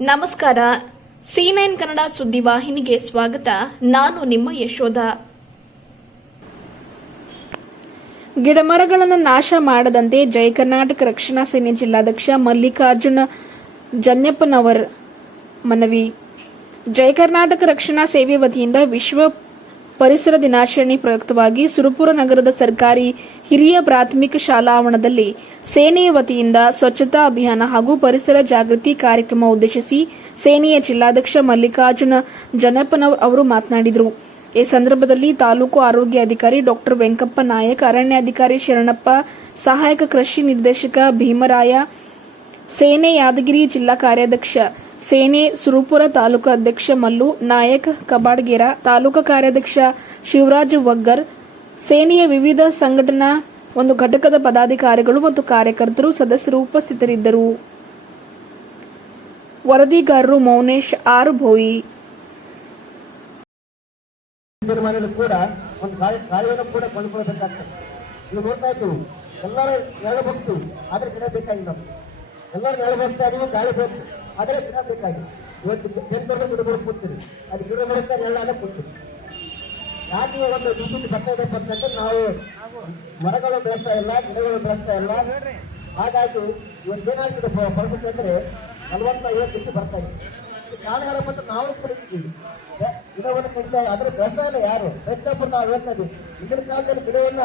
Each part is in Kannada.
ನಮಸ್ಕಾರ. ಸಿ ನೈನ್ ಕನ್ನಡ ಸುದ್ದಿವಾಹಿನಿಗೆ ಸ್ವಾಗತ. ನಾನು ನಿಮ್ಮ ಯಶೋಧ. ಗಿಡಮರಗಳನ್ನು ನಾಶ ಮಾಡದಂತೆ ಜೈ ಕರ್ನಾಟಕ ರಕ್ಷಣಾ ಸೇನೆ ಜಿಲ್ಲಾಧ್ಯಕ್ಷ ಮಲ್ಲಿಕಾರ್ಜುನ ಜನ್ಯಪ್ಪನವರ್ ಮನವಿ. ಜೈ ಕರ್ನಾಟಕ ರಕ್ಷಣಾ ಸೇವೆ ವತಿಯಿಂದ ವಿಶ್ವ ಪರಿಸರ ದಿನಾಚರಣೆ ಪ್ರಯುಕ್ತವಾಗಿ ಸುರಪುರ ನಗರದ ಸರ್ಕಾರಿ ಹಿರಿಯ ಪ್ರಾಥಮಿಕ ಶಾಲಾ ಆವರಣದಲ್ಲಿ ಸೇನೆಯ ವತಿಯಿಂದ ಸ್ವಚ್ಛತಾ ಅಭಿಯಾನ ಹಾಗೂ ಪರಿಸರ ಜಾಗೃತಿ ಕಾರ್ಯಕ್ರಮ ಉದ್ದೇಶಿಸಿ ಸೇನೆಯ ಜಿಲ್ಲಾಧ್ಯಕ್ಷ ಮಲ್ಲಿಕಾರ್ಜುನ ಜನಪ್ಪನವರ್ ಅವರು ಮಾತನಾಡಿದರು. ಈ ಸಂದರ್ಭದಲ್ಲಿ ತಾಲೂಕು ಆರೋಗ್ಯ ಅಧಿಕಾರಿ ಡಾಕ್ಟರ್ ವೆಂಕಪ್ಪ ನಾಯಕ್, ಅರಣ್ಯಾಧಿಕಾರಿ ಶರಣಪ್ಪ, ಸಹಾಯಕ ಕೃಷಿ ನಿರ್ದೇಶಕ ಭೀಮರಾಯ, ಸೇನೆ ಯಾದಗಿರಿ ಜಿಲ್ಲಾ ಕಾರ್ಯಾಧ್ಯಕ್ಷ ಸೇನೆ ಸುರಪುರ ತಾಲೂಕು ಅಧ್ಯಕ್ಷ ಮಲ್ಲು, ನಾಯಕ್ ಕಬಾಡ್ಗೇರ ತಾಲೂಕು ಕಾರ್ಯಾಧ್ಯಕ್ಷ ಶಿವರಾಜ್ ವಗ್ಗರ್ ಸೇನೆಯ ವಿವಿಧ ಸಂಘಟನಾ ಒಂದು ಘಟಕದ ಪದಾಧಿಕಾರಿಗಳು ಮತ್ತು ಕಾರ್ಯಕರ್ತರು ಸದಸ್ಯರು ಉಪಸ್ಥಿತರಿದ್ದರು. ವರದಿಗಾರರು ಮೌನೇಶ್ ಆರ್ ಭೋಯಿ. ಕೂಡ ಒಂದು ಗಾಳಿಯನ್ನು ಕೂಡ ಕೊಂಡುಕೊಳ್ಬೇಕಾಗ್ತದೆ ನೀವು ನೋಡ್ತಾ ಇದ್ದು ಎಲ್ಲರೂ ನೆರಳು ಬಗ್ಸ್ತೀವಿ, ಆದ್ರೆ ಗಿಡ ಎಲ್ಲರೂ ನೆರಳು ಬಗ್ಸ್ತಾ ಇದೀವಿ, ಗಾಳಿ ಬೇಕು. ಆದರೆ ಗಿಡ ಬೇಕಾಗಿದೆ ಇವತ್ತು ಟೆಂಪರ್ ಗಿಡಗಳು ಕೊಡ್ತೀರಿ ಅದು ಗಿಡ ಮೂಲಕ ನೆರಳಾಗ ಕೊಡ್ತೀರಿ ಯಾಕೆ ಒಂದು ಬಿಜೆಪಿ ಬರ್ತಾ ಇದೆ ಅಂತಂದ್ರೆ ನಾವು ಮರಗಳು ಬೆಳೆಸ್ತಾ ಇಲ್ಲ ಗಿಡಗಳು ಬೆಳೆಸ್ತಾ ಇಲ್ಲ. ಹಾಗಾಗಿ ಇವತ್ತೇನಾಗಿದೆ ಪರಿಸ್ಥಿತಿ ಅಂದ್ರೆ ನಲವತ್ತ ಐವತ್ತು ಡಿಗ್ರಿ ಬರ್ತಾ ಇದೆ. ಕಾರಣ ಯಾರಪ್ಪ ಅಂದ್ರೆ ನಾವು ಕುಡಿತಿದ್ದೀವಿ ಗಿಡವನ್ನು ಕಡಿತಾ ಆದರೆ ಬೆಳೆಸ್ತಾ ಇಲ್ಲ ಯಾರು? ಪ್ರತಿಯೊಬ್ಬರು ನಾವು ಹೇಳ್ತಾ ಇದ್ದೀವಿ. ಹಿಂದಿನ ಕಾಲದಲ್ಲಿ ಗಿಡವನ್ನ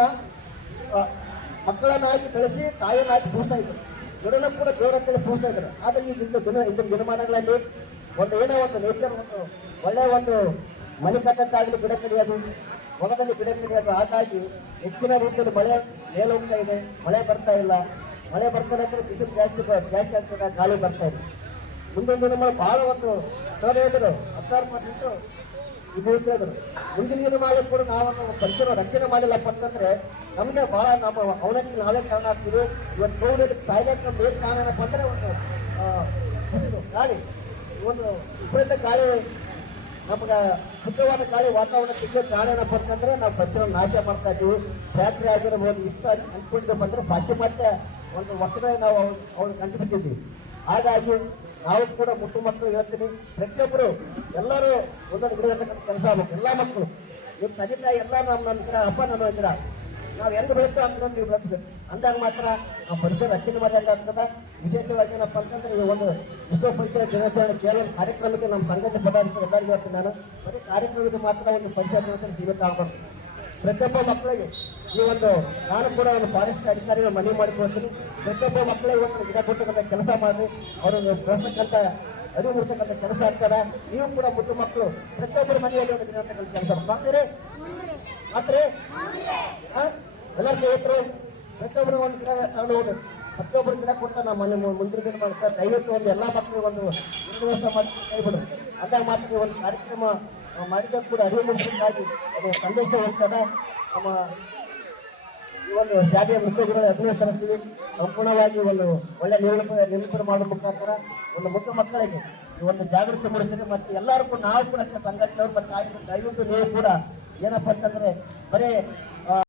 ಮಕ್ಕಳನ್ನಾಗಿ ಬೆಳೆಸಿ ತಾಯಿಯನ್ನಾಗಿ ಬೂಸ್ತಾ ಪೂಜಿಸ್ತಾ ಇದ್ರು ಗಿಡನ ಕೂಡ ದೇವರ ತೋರಿಸ್ತಾ ಇದ್ದಾರೆ. ಆದ್ರೆ ಈ ಇಂದು ದಿನ ಇಂದಿನ ದಿನಮಾನಗಳಲ್ಲಿ ಒಂದು ಏನೋ ಒಂದು ನೇಚರ್ ಒಂದು ಒಳ್ಳೆಯ ಒಂದು ಮನೆ ಕಟ್ಟಕ್ಕಾಗಲಿ ಗಿಡ ಕಡಿಯೋದು, ಹೊಲದಲ್ಲಿ ಗಿಡ ಕಡಿಯೋದು, ಹಾಗಾಗಿ ಹೆಚ್ಚಿನ ರೀತಿಯಲ್ಲಿ ಮಳೆ ಮೇಲೆ ಹೋಗ್ತಾ ಇದೆ. ಮಳೆ ಬರ್ತಾ ಇಲ್ಲ. ಮಳೆ ಬರ್ತಾನೆ ಅಂದ್ರೆ ಬಿಸಿಲು ಜಾಸ್ತಿ ಜಾಸ್ತಿ ಆಗ್ತದೆ ಗಾಳಿ ಬರ್ತಾ ಇದೆ. ಮುಂದಿನ ದಿನಮಾನ ಬಹಳ ಒಂದು ಸರ್ ಇದ್ರು ಹದಿನಾರು ಪರ್ಸೆಂಟ್ ಇದು ಹೇಳಿದ್ರು ಮುಂದಿನ ದಿನಮಾನ ಕೂಡ ನಾವು ಪರಿಸರ ರಕ್ಷಣೆ ಮಾಡಿಲ್ಲಪ್ಪ ಅಂತಂದ್ರೆ ನಮಗೆ ಬಹಳ ನಮ್ಮ ಅವನಕ್ಕೆ ನಾವೇ ಕಾರಣ ಆಗ್ತೀವಿ. ಇವತ್ತು ಕೋವಿಡಲ್ಲಿ ಸಾಯ್ಲಿಕ್ಕೆ ನಮ್ಗೆ ಕಾರಣ ಏನಪ್ಪ ಅಂದ್ರೆ ಒಂದು ಬಿಸಿಲು ಗಾಳಿ. ಒಂದು ವಿಪರೀತ ಗಾಳಿ, ನಮ್ಗೆ ಶುದ್ಧವಾದ ಗಾಳಿ ವಾತಾವರಣ ಸಿಗ್ಲಿಕ್ಕೆ ಕಾರಣ ಏನಪ್ಪ ಅಂತಂದ್ರೆ ನಾವು ಪರಿಸರ ನಾಶ ಮಾಡ್ತಾ ಇದ್ದೀವಿ. ಫ್ಯಾಕ್ಟ್ರಿ ಆಗಿರ್ಬೋದು, ಇಷ್ಟ ಅನ್ಕೊಂಡಿದ್ದಪ್ಪ ಅಂದ್ರೆ ಪಾಶ್ಚಿಮಾತ್ಯ ಒಂದು ವಸ್ತ್ರಗಳೇ ನಾವು ಅವ್ರು ಕಂಡುಬಿಟ್ಟಿದ್ದೀವಿ ಹಾಗಾಗಿ ನಾವು ಕೂಡ ಮುಟ್ಟು ಮಕ್ಕಳು ಹೇಳ್ತೀನಿ ಪ್ರತಿಯೊಬ್ಬರು ಎಲ್ಲರೂ ಒಂದೊಂದು ಗಿಡ ನೆಡ್ತಕ್ಕಂಥ ಕೆಲಸ ಆಗ್ಬೇಕು. ಎಲ್ಲ ಮಕ್ಕಳು. ನಿಮ್ಮ ತಂದೆ ತಾಯಿ ಎಲ್ಲ ನಮ್ಮ ನನ್ನ ಗಿಡ ಅಪ್ಪ ನನ್ನ ಗಿಡ. ನಾವು ಹೆಂಗ್ ಬೆಳೆಸ್ತೀವಿ ಅಂತ ನೀವು ಬೆಳೆಸ್ಬೇಕು. ಅಂದಾಗ ಮಾತ್ರ ಆ ಪರಿಸರ ರಕ್ಷಣೆ ಮಾಡಿದಂಗೆ ಆಗ್ತದ. ವಿಶೇಷವಾಗಿ ಏನಪ್ಪ ಅಂತಂದ್ರೆ ಈ ಒಂದು ವಿಶ್ವ ಪರಿಸರ ದಿನಾಚರಣೆ ಕೇವಲ ಕಾರ್ಯಕ್ರಮಕ್ಕೆ ನಮ್ಮ ಸಂಘಟನೆ ಪದಾಧಿಕಾರಿ ಎಲ್ಲರಿಗೂ ಹೇಳ್ತೀನಿ ನಾನು. ಬರೀ ಕಾರ್ಯಕ್ರಮಕ್ಕೆ ಮಾತ್ರ ಒಂದು ಪರಿಸರ ದಿನಾಚರಣೆ ಸೀಮಿತ ಆಗಬಾರ್ದು. ಪ್ರತಿಯೊಬ್ಬ ಮಕ್ಕಳಿಗೆ ಈ ಒಂದು ನಾನು ಕೂಡ ಒಂದು ಫಾರೆಸ್ಟ್ ಅಧಿಕಾರಿಗಳ ಮನವಿ ಮಾಡಿಕೊಳ್ತೀನಿ. ಪ್ರತಿಯೊಬ್ಬ ಮಕ್ಕಳೇ ಒಂದು ಗಿಡ ಕೊಡ್ತಕ್ಕಂಥ ಕೆಲಸ ಮಾಡಿ ಅವರು ಬೆಳೆಸ್ತಕ್ಕಂಥ, ಅರಿವು ಮೂಡ್ತಕ್ಕಂಥ ಕೆಲಸ ಆಗ್ತದ. ನೀವು ಕೂಡ ಮುದ್ದು ಮಕ್ಕಳು ಪ್ರತಿಯೊಬ್ಬರ ಮನೆಯಲ್ಲಿ ಒಂದು ಗಿಡ ನೆಡ್ತಕ್ಕಂಥ ಕೆಲಸ ಮಾಡ್ತೀರಿ? ಮಾಡ್ತೀರಿ? ಎಲ್ಲ ಸ್ನೇಹಿತರು, ಪ್ರತಿಯೊಬ್ಬರು ಒಂದು ಗಿಡ ತಗೊಂಡು ಹೋಗ್ಬೇಕು. ಪ್ರತಿಯೊಬ್ಬರು ಗಿಡ ಕೊಡ್ತಾರೆ, ನಮ್ಮ ಮನೆ ಮುಂದಿನ ದಿನ ಮಾಡ್ತಾರೆ. ದಯವಿಟ್ಟು ಒಂದು ಎಲ್ಲ ಮಕ್ಕಳಿಗೆ ಒಂದು ವ್ಯವಸ್ಥೆ ಮಾಡಿ ಕೈ ಬಿಡ್ರಿ ಅಂದಾಗ ಮಾತ್ರ ಒಂದು ಕಾರ್ಯಕ್ರಮ ಮಾಡಿದ ಕೂಡ ಅರಿವು ಮೂಡಿಸೋದಾಗಿ ಅದು ಸಂದೇಶ ಹೋಗ್ತದೆ ನಮ್ಮ ಒಂದು ಶಾಲೆಯ ಮುಖ್ಯ ಗುರುಗಳು ಅಭಿನಯಿಸ್ತೀವಿ ಸಂಪೂರ್ಣವಾಗಿ ಒಂದು ಒಳ್ಳೆ ನಿರೂಪ ನಿರೂಪಣೆ ಮಾಡುವ ಮುಖಾಂತರ ಒಂದು ಮುಖ್ಯ ಮಕ್ಕಳಿಗೆ ಒಂದು ಜಾಗೃತಿ ಮೂಡಿಸ್ತೀವಿ ಮತ್ತು ಎಲ್ಲರೂ ಕೂಡ ನಾವು ಕೂಡ ಅಷ್ಟೇ ಸಂಘಟನೆಯವರು, ಮತ್ತು ದಯವಿಟ್ಟು ನೀವು ಕೂಡ ಏನಪ್ಪ ಅಂತಂದರೆ ಬರೀ